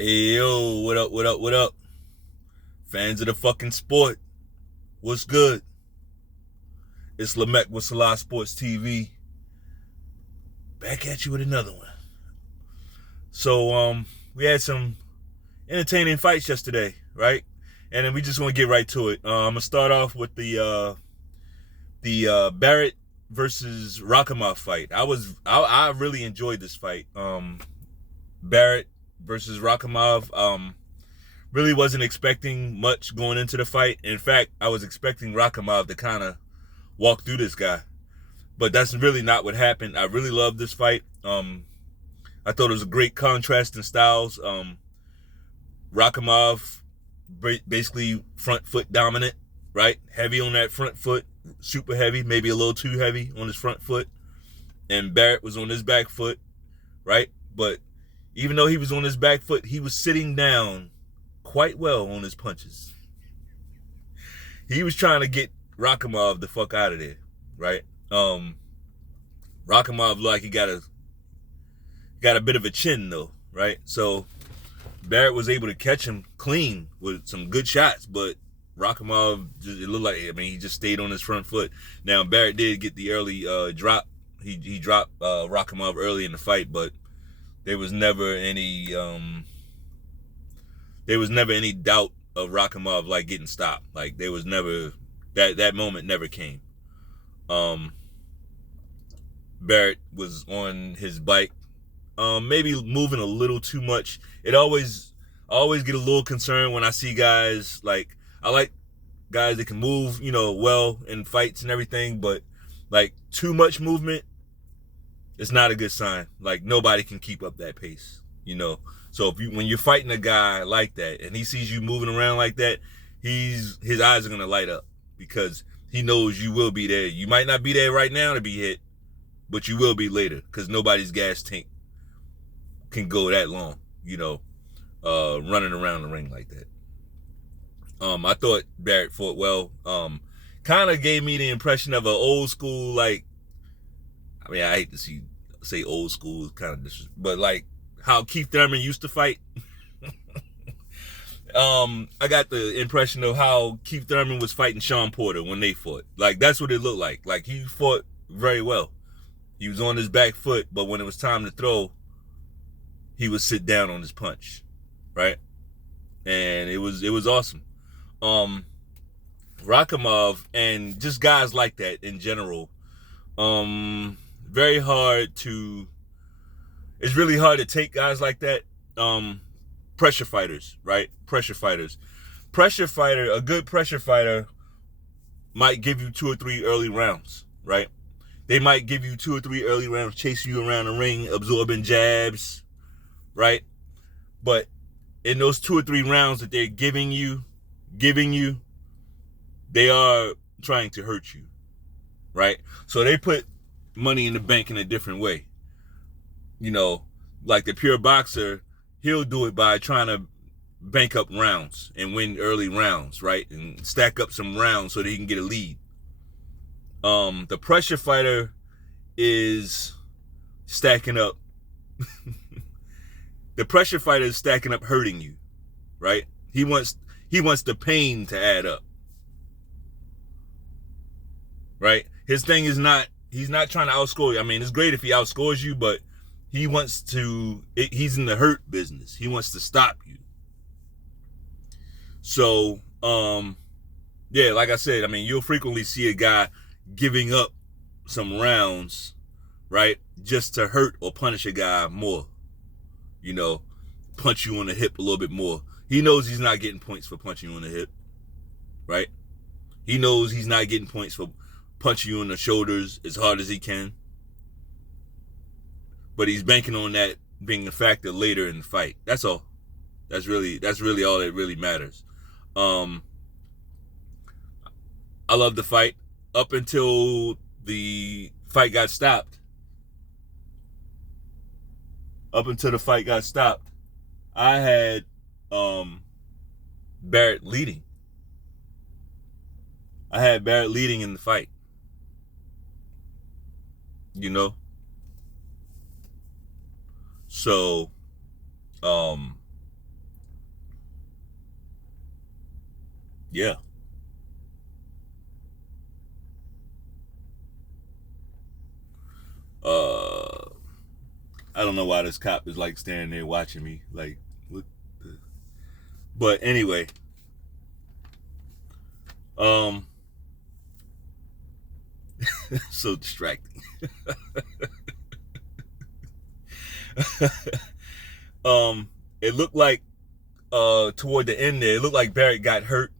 Hey yo, what up, what up, what up? Fans of the fucking sport, what's good? It's Lemekh with selahsportstv. Back at you with another one. So we had some entertaining fights yesterday, right? And then we just want to get right to it. I'm gonna start off with the Barrett versus Rakhimov fight. I really enjoyed this fight. Barrett versus Rakhimov. Really wasn't expecting much going into the fight. In fact, I was expecting Rakhimov to kind of walk through this guy, but that's really not what happened. I really loved this fight. I thought it was a great contrast in styles. Rakhimov basically front foot dominant, right? Heavy on that front foot, super heavy, maybe a little too heavy on his front foot. And Barrett was on his back foot, right? But even though he was on his back foot, he was sitting down quite well on his punches. He was trying to get Rakhimov the fuck out of there, right? Rakhimov looked like he got a bit of a chin though, right? So Barrett was able to catch him clean with some good shots, but Rakhimov it looked like, I mean, he just stayed on his front foot. Now Barrett did get the early drop. He dropped Rakhimov early in the fight, but there was never any doubt of Rakhimov like getting stopped. Like there was never that moment never came. Barrett was on his bike, maybe moving a little too much. I always get a little concerned when I see guys like, I like guys that can move, well in fights and everything, but like too much movement, it's not a good sign. Like nobody can keep up that pace, So when you're fighting a guy like that and he sees you moving around like that, his eyes are gonna light up because he knows you will be there. You might not be there right now to be hit, but you will be later because nobody's gas tank can go that long, running around the ring like that. I thought Barrett fought well. Kind of gave me the impression of an old school, like, I mean, I hate to say old school, kind of disrespectful, but like how Keith Thurman used to fight. I got the impression of how Keith Thurman was fighting Sean Porter when they fought. Like that's what it looked like. Like he fought very well. He was on his back foot, but when it was time to throw, he would sit down on his punch, right? And it was awesome. Rakhimov and just guys like that in general, very hard to. It's really hard to take guys like that. Pressure fighters, right? Pressure fighters. A good pressure fighter might give you 2 or 3 early rounds, right? They might give you 2 or 3 early rounds, chasing you around the ring, absorbing jabs, right? But in those 2 or 3 rounds that they're giving you, they are trying to hurt you, right? So they put money in the bank in a different way. Like the pure boxer, he'll do it by trying to bank up rounds and win early rounds, right? And stack up some rounds so that he can get a lead. The pressure fighter is stacking up. The pressure fighter is stacking up, hurting you, right? He wants the pain to add up, right? His thing is he's not trying to outscore you. I mean, it's great if he outscores you, but he's in the hurt business. He wants to stop you. So, yeah, like I said, I mean, you'll frequently see a guy giving up some rounds, right? Just to hurt or punish a guy more, punch you on the hip a little bit more. He knows he's not getting points for punching you on the hip, right? He knows he's not getting points for punching you on the shoulders as hard as he can. But he's banking on that being a factor later in the fight. That's all. That's really all that really matters. I love the fight up until the fight got stopped. I had Barrett leading. In the fight. So, Yeah. I don't know why this cop is like standing there watching me. Like, what the... But anyway, um, so distracting. um, it looked like toward the end there, it looked like Barrett got hurt.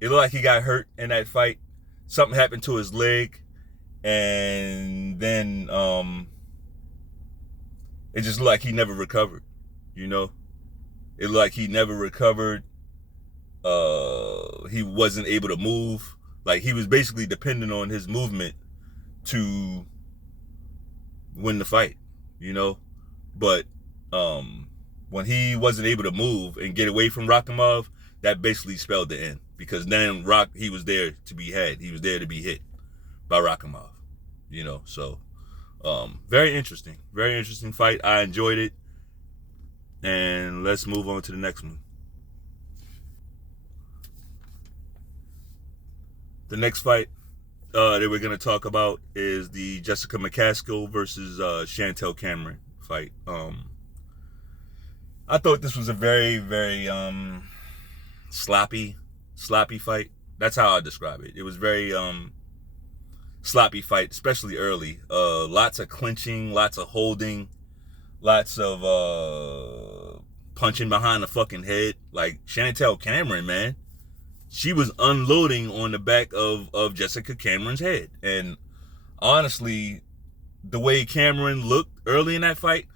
It looked like he got hurt in that fight. Something happened to his leg, and then it just looked like he never recovered. You know, it looked like he never recovered. He wasn't able to move. Like, he was basically dependent on his movement to win the fight, you know. But when he wasn't able to move and get away from Rakhimov, that basically spelled the end, because then he was there to be had. He was there to be hit by Rakhimov, you know. So very interesting fight. I enjoyed it, and let's move on to the next one. The next fight that we're going to talk about is the Jessica McCaskill versus Chantelle Cameron fight. I thought this was a very, very sloppy fight. That's how I describe it. It was very sloppy fight, especially early. Lots of clinching, lots of holding, lots of punching behind the fucking head. Like, Chantelle Cameron, man, she was unloading on the back of Jessica Cameron's head. And honestly, the way Cameron looked early in that fight,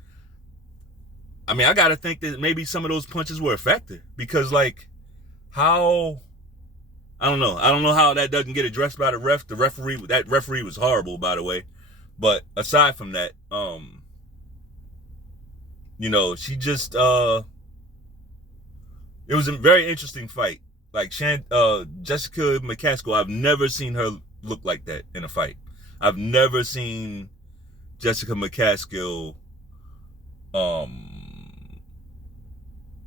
I mean, I got to think that maybe some of those punches were effective, because, like, how... I don't know how that doesn't get addressed by the ref. That referee was horrible, by the way. But aside from that, you know, she just... it was a very interesting fight. Like, Jessica McCaskill, I've never seen her look like that in a fight. I've never seen Jessica McCaskill...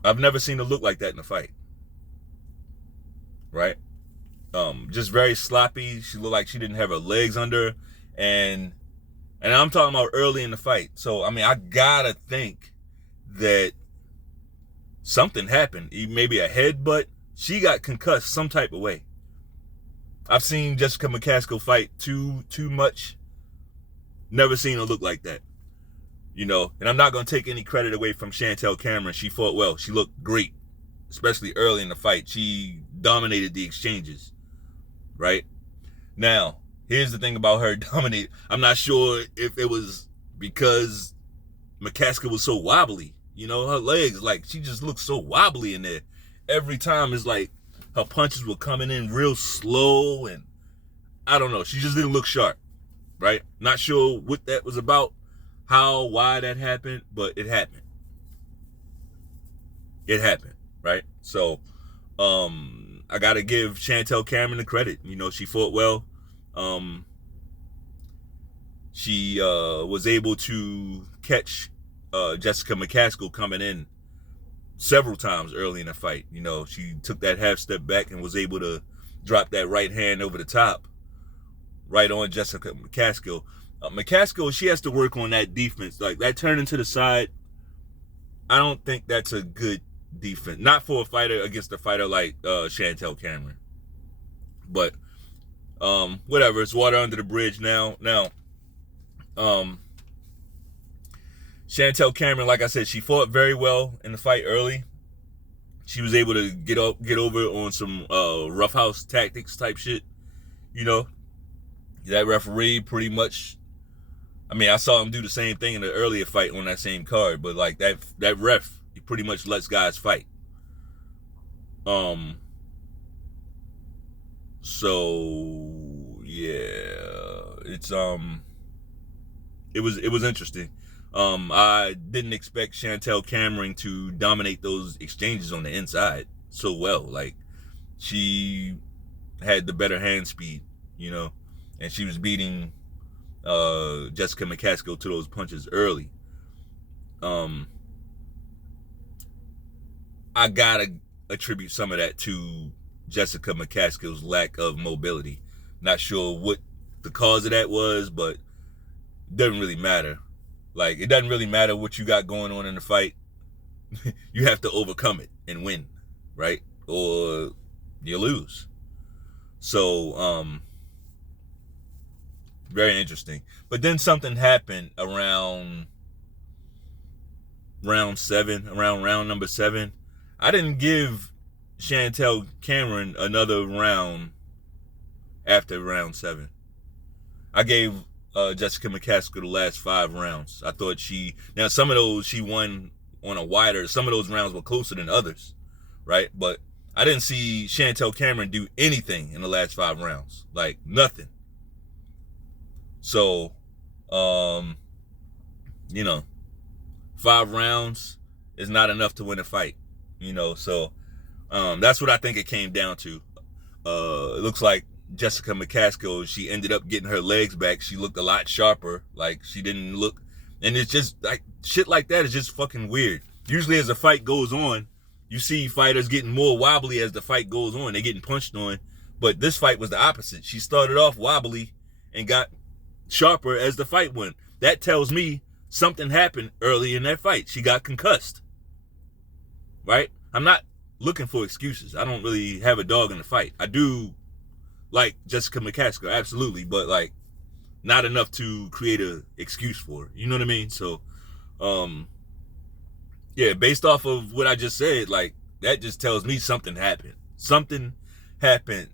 I've never seen her look like that in a fight. Right? Just very sloppy. She looked like she didn't have her legs under her. And I'm talking about early in the fight. So, I mean, I gotta think that something happened. Maybe a headbutt. She got concussed some type of way. I've seen Jessica McCaskill fight too much. Never seen her look like that. You know, and I'm not going to take any credit away from Chantelle Cameron. She fought well. She looked great, especially early in the fight. She dominated the exchanges, right? Now, here's the thing about her dominating. I'm not sure if it was because McCaskill was so wobbly. You know, her legs, like, she just looked so wobbly in there. Every time it's like her punches were coming in real slow, and I don't know. She just didn't look sharp, right? Not sure what that was about, why that happened, but it happened. It happened, right? So, I gotta give Chantelle Cameron the credit. You know, she fought well. She was able to catch Jessica McCaskill coming in several times early in the fight. You know, she took that half step back and was able to drop that right hand over the top, right on Jessica McCaskill. McCaskill, she has to work on that defense. Like, that turning to the side, I don't think that's a good defense. Not for a fighter against a fighter like Chantelle Cameron. But whatever, it's water under the bridge now. Now, Chantelle Cameron, like I said, she fought very well in the fight early. She was able to get over on some roughhouse tactics type shit. You know, that referee pretty much, I mean, I saw him do the same thing in the earlier fight on that same card, but like that ref, he pretty much lets guys fight. So yeah, it was interesting. I didn't expect Chantelle Cameron to dominate those exchanges on the inside so well. Like, she had the better hand speed, you know, and she was beating Jessica McCaskill to those punches early. I gotta attribute some of that to Jessica McCaskill's lack of mobility. Not sure what the cause of that was, but it doesn't really matter. Like, it doesn't really matter what you got going on in the fight. You have to overcome it and win, right? Or you lose. So, very interesting. But then something happened around round number 7. I didn't give Chantelle Cameron another round after round 7. I gave Jessica McCaskill the last 5 rounds. I thought now some of those she won on a wider, some of those rounds were closer than others, right? But I didn't see Chantelle Cameron do anything in the last 5 rounds. Like, nothing. So, 5 rounds is not enough to win a fight, so that's what I think it came down to. It looks like Jessica McCaskill, she ended up getting her legs back. She looked a lot sharper. Like, she didn't look, and it's just like shit like that is just fucking weird. Usually as the fight goes on, you see fighters getting more wobbly as the fight goes on. They're getting punched on. But this fight was the opposite. She started off wobbly and got sharper as the fight went. That tells me something happened early in that fight. She got concussed, right? I'm not looking for excuses. I don't really have a dog in the fight. I do like Jessica McCaskill, absolutely, but like not enough to create a excuse for her. You know what I mean? So, yeah, based off of what I just said, like, that just tells me something happened. Something happened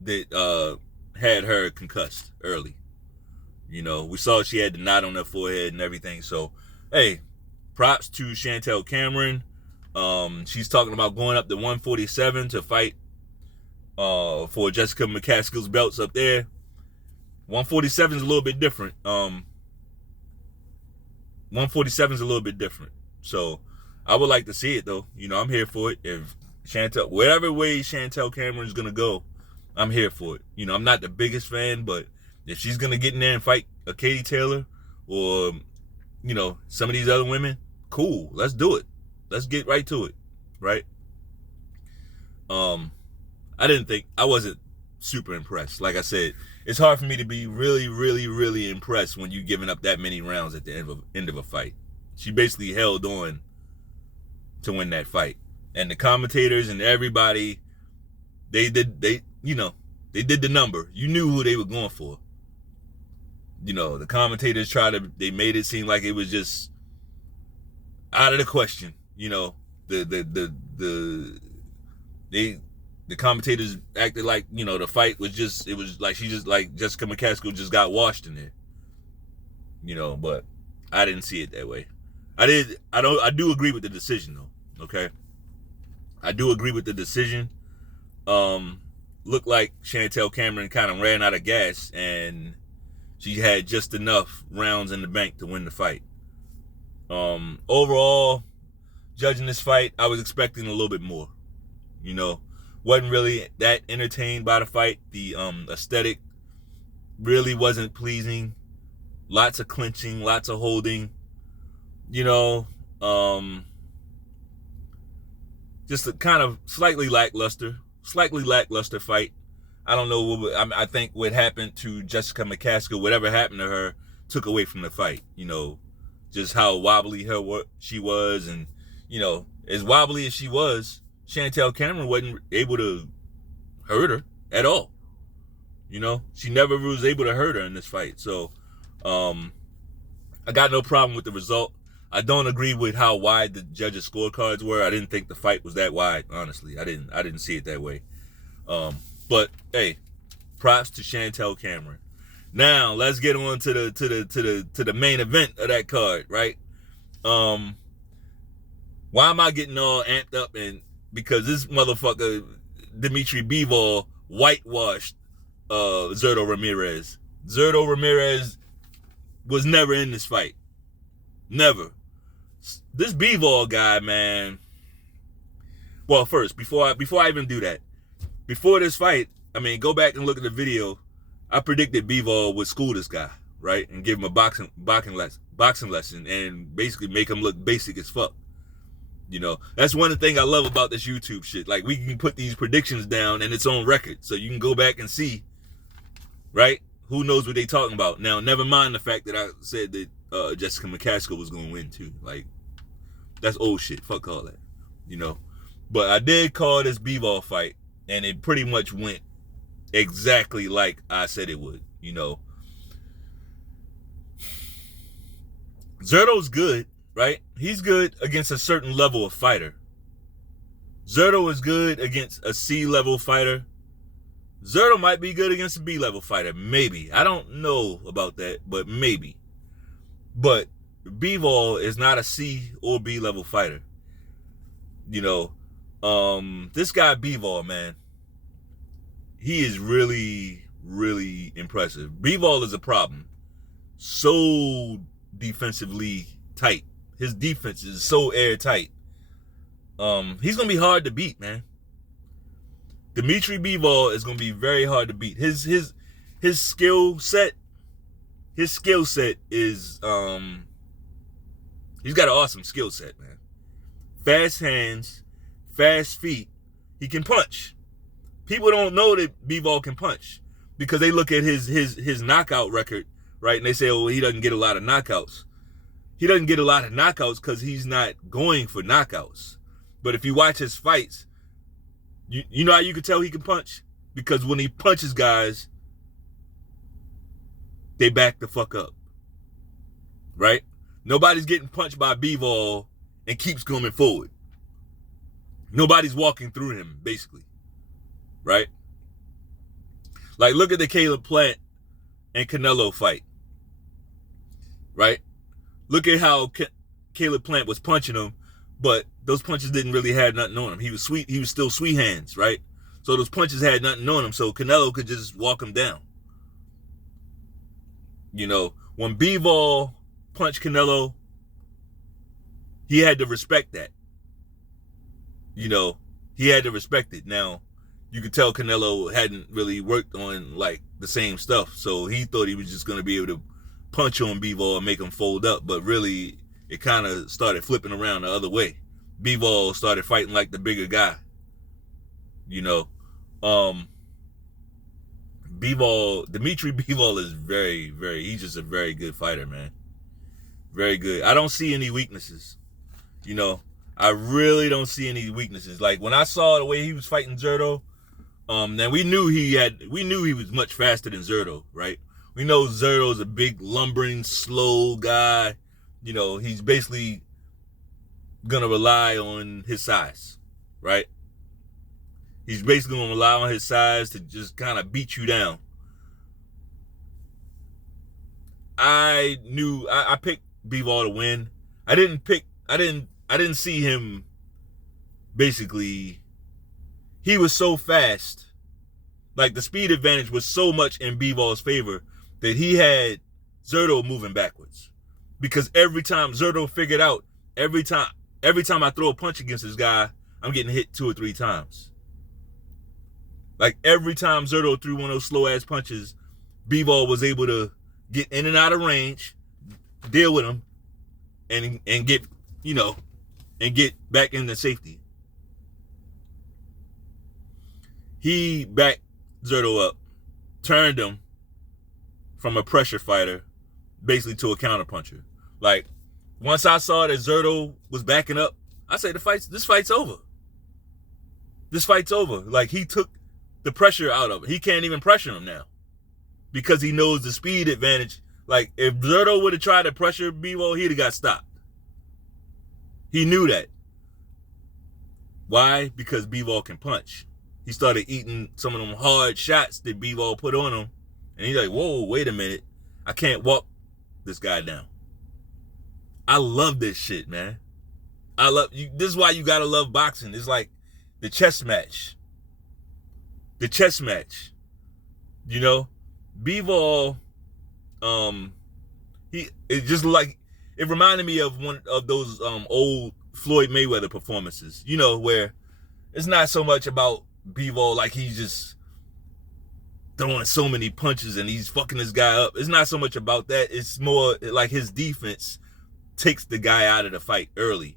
that had her concussed early. We saw she had the knot on her forehead and everything. So, hey, props to Chantelle Cameron. She's talking about going up to 147 to fight for Jessica McCaskill's belts up there. 147 is a little bit different. 147 is a little bit different. So, I would like to see it, though. I'm here for it. If whatever way Chantelle Cameron's going to go, I'm here for it. I'm not the biggest fan, but if she's going to get in there and fight a Katie Taylor or, some of these other women, cool. Let's do it. Let's get right to it, right? I wasn't super impressed. Like I said, it's hard for me to be really, really, really impressed when you're giving up that many rounds at the end of a fight. She basically held on to win that fight. And the commentators and everybody, they did the number. You knew who they were going for. The commentators they made it seem like it was just out of the question. The commentators acted like, the fight was it was like Jessica McCaskill just got washed in there. But I didn't see it that way. I do agree with the decision though. Okay. I do agree with the decision. Looked like Chantelle Cameron kind of ran out of gas and she had just enough rounds in the bank to win the fight. Overall, judging this fight, I was expecting a little bit more. Wasn't really that entertained by the fight. The aesthetic really wasn't pleasing. Lots of clinching, lots of holding. Just a kind of slightly lackluster fight. I don't know. I think what happened to Jessica McCaskill, whatever happened to her, took away from the fight. Just how wobbly she was, and as wobbly as she was, Chantelle Cameron wasn't able to hurt her at all. She never was able to hurt her in this fight. So, I got no problem with the result. I don't agree with how wide the judges' scorecards were. I didn't think the fight was that wide. Honestly, I didn't see it that way. But hey, props to Chantelle Cameron. Now let's get on to the main event of that card, right? Why am I getting all amped up? And because this motherfucker DMITRI BIVOL whitewashed ZURDO Ramirez. ZURDO Ramirez was never in this fight. Never. This BIVOL guy, man. Well, first, before I even do that, before this fight, go back and look at the video. I predicted BIVOL would school this guy, right, and give him a boxing lesson, and basically make him look basic as fuck. You know, that's one of the things I love about this YouTube shit. Like, we can put these predictions down and it's on record. So you can go back and see, right? Who knows what they talking about. Now, never mind the fact that I said that Jessica McCaskill was going to win too. Like, that's old shit. Fuck all that. You know? But I did call this BIVOL fight, and it pretty much went exactly like I said it would. You know? ZURDO's good, right? He's good against a certain level of fighter. ZURDO is good against a C-level fighter. ZURDO might be good against a B-level fighter. Maybe. I don't know about that, but maybe. But BIVOL is not a C or B-level fighter. You know, this guy BIVOL, man, he is really, really impressive. BIVOL is a problem. So defensively tight. His defense is so airtight. He's gonna be hard to beat, man. DMITRI BIVOL is gonna be very hard to beat. His skill set, is he's got an awesome skill set, man. Fast hands, fast feet. He can punch. People don't know that BIVOL can punch because they look at his knockout record, right? And they say, oh, he doesn't get a lot of knockouts. He doesn't get a lot of knockouts because he's not going for knockouts. But if you watch his fights, you know how you can tell he can punch? Because when he punches guys, they back the fuck up. Right? Nobody's getting punched by BIVOL and keeps coming forward. Nobody's walking through him, basically. Right? Like, look at the Caleb Plant and Canelo fight. Right? Look at how Caleb Plant was punching him, but those punches didn't really have nothing on him. He was still sweet hands, right? So those punches had nothing on him, so Canelo could just walk him down. You know, when BIVOL punched Canelo, he had to respect that. You know, he had to respect it. Now, you could tell Canelo hadn't really worked on, like, the same stuff, so he thought he was just going to be able to punch on BIVOL and make him fold up, but really it kind of started flipping around the other way. BIVOL started fighting like the bigger guy. You know, DMITRI BIVOL is very, very, he's just a very good fighter, man. Very good. I don't see any weaknesses. You know, I really don't see any weaknesses. Like, when I saw the way he was fighting ZURDO, then we knew he was much faster than ZURDO, right? We know ZURDO's a big, lumbering, slow guy. You know, he's basically going to rely on his size, right? He's basically going to rely on his size to just kind of beat you down. I picked BIVOL to win. I didn't see him, basically, he was so fast. Like, the speed advantage was so much in BIVOL's favor that he had ZURDO moving backwards. Because every time ZURDO figured out, every time I throw a punch against this guy, I'm getting hit 2 or 3 times. Like, every time ZURDO threw one of those slow-ass punches, BIVOL was able to get in and out of range, deal with him, and get, you know, and get back into safety. He backed ZURDO up, turned him from a pressure fighter basically to a counterpuncher. Like, once I saw that ZURDO was backing up, I said, this fight's over. This fight's over. Like, he took the pressure out of it. He can't even pressure him now because he knows the speed advantage. Like, if ZURDO would have tried to pressure BIVOL, he'd have got stopped. He knew that. Why? Because BIVOL can punch. He started eating some of them hard shots that BIVOL put on him. And he's like, whoa, wait a minute. I can't walk this guy down. I love this shit, man. This is why you gotta love boxing. It's like the chess match. The chess match. You know? BIVOL, it reminded me of one of those old Floyd Mayweather performances, you know, where it's not so much about BIVOL like he's just throwing so many punches and he's fucking this guy up. It's not so much about that. It's more like his defense takes the guy out of the fight early.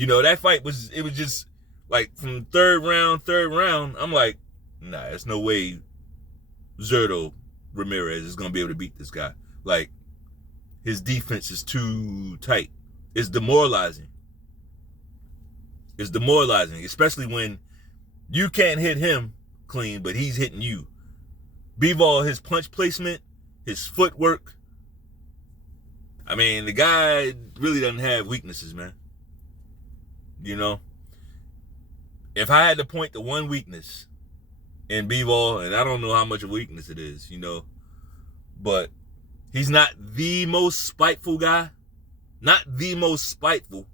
You know, that fight was just like from third round, I'm like, nah, there's no way ZURDO Ramirez is gonna be able to beat this guy. Like, his defense is too tight. It's demoralizing. It's demoralizing, especially when you can't hit him clean, but he's hitting you. BIVOL, his punch placement, his footwork. I mean, the guy really doesn't have weaknesses, man. You know? If I had to point to one weakness in BIVOL, and I don't know how much of a weakness it is, you know, but he's not the most spiteful guy. Not the most spiteful,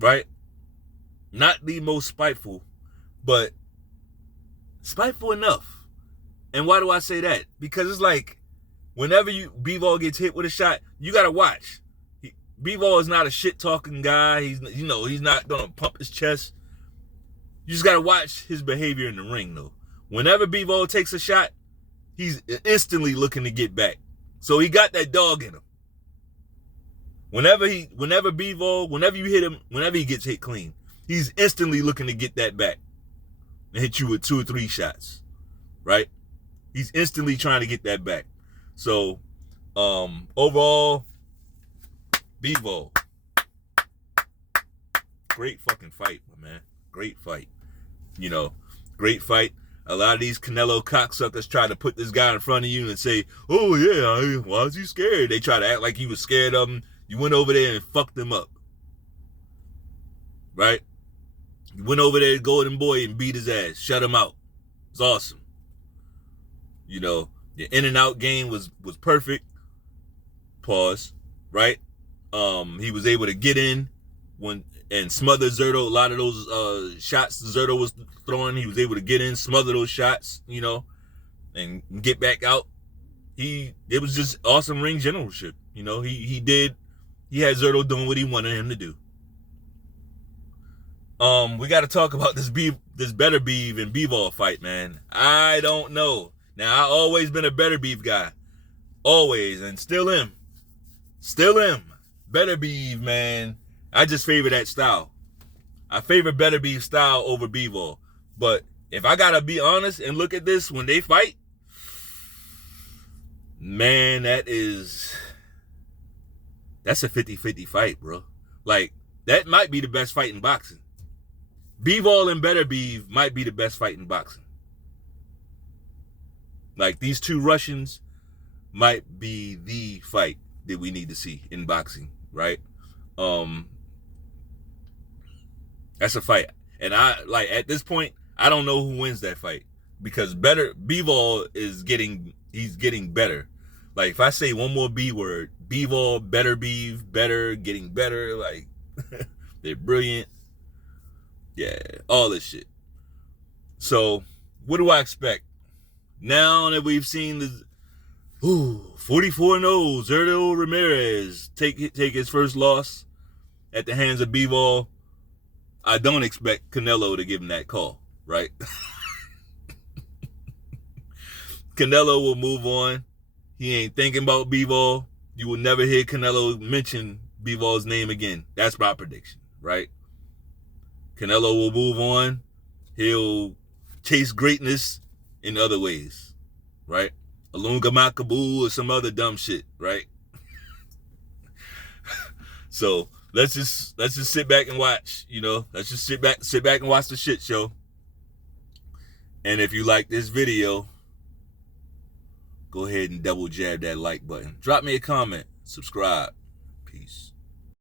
right? Not the most spiteful, but spiteful enough. And why do I say that? Because it's like, whenever BIVOL gets hit with a shot, you gotta watch. BIVOL is not a shit-talking guy. He's not gonna pump his chest. You just gotta watch his behavior in the ring, though. Whenever BIVOL takes a shot, he's instantly looking to get back. So he got that dog in him. Whenever you hit him, whenever he gets hit clean, he's instantly looking to get that back and hit you with 2 or 3 shots, right? He's instantly trying to get that back. So, overall, BIVOL, great fucking fight, my man. Great fight. You know, great fight. A lot of these Canelo cocksuckers try to put this guy in front of you and say, oh yeah, why is he scared? They try to act like he was scared of him. You went over there and fucked him up. Right? You went over there to Golden Boy and beat his ass. Shut him out. It's awesome. You know, the in and out game was perfect. Pause. Right? He was able to get in and smother ZURDO. A lot of those shots ZURDO was throwing, he was able to get in, smother those shots, you know, and get back out. It was just awesome ring generalship. You know, he had ZURDO doing what he wanted him to do. We got to talk about this Better Beef and BIVOL fight, man. I don't know. Now, I've always been a Better Beef guy. Always, and still am. Still am. Better Beef, man. I just favor that style. I favor Better Beef style over BIVOL. But if I got to be honest and look at this when they fight, man, that's a 50-50 fight, bro. Like, that might be the best fight in boxing. BIVOL and Better Beef might be the best fight in boxing. Like, these two Russians might be the fight that we need to see in boxing, right? That's a fight. And at this point, I don't know who wins that fight. Because BIVOL is getting better. Like, if I say one more B word, BIVOL, Better Beef, better, getting better, like, they're brilliant. Yeah, all this shit. So, what do I expect? Now that we've seen the 44-0 ZURDO Ramirez take his first loss at the hands of BIVOL, I don't expect Canelo to give him that call, right? Canelo will move on. He ain't thinking about BIVOL. You will never hear Canelo mention BIVOL's name again. That's my prediction, right? Canelo will move on. He'll chase greatness in other ways, right? Alunga Makabu or some other dumb shit, right? So let's just sit back and watch, you know. Let's just sit back and watch the shit show. And if you like this video, go ahead and double jab that like button. Drop me a comment. Subscribe. Peace.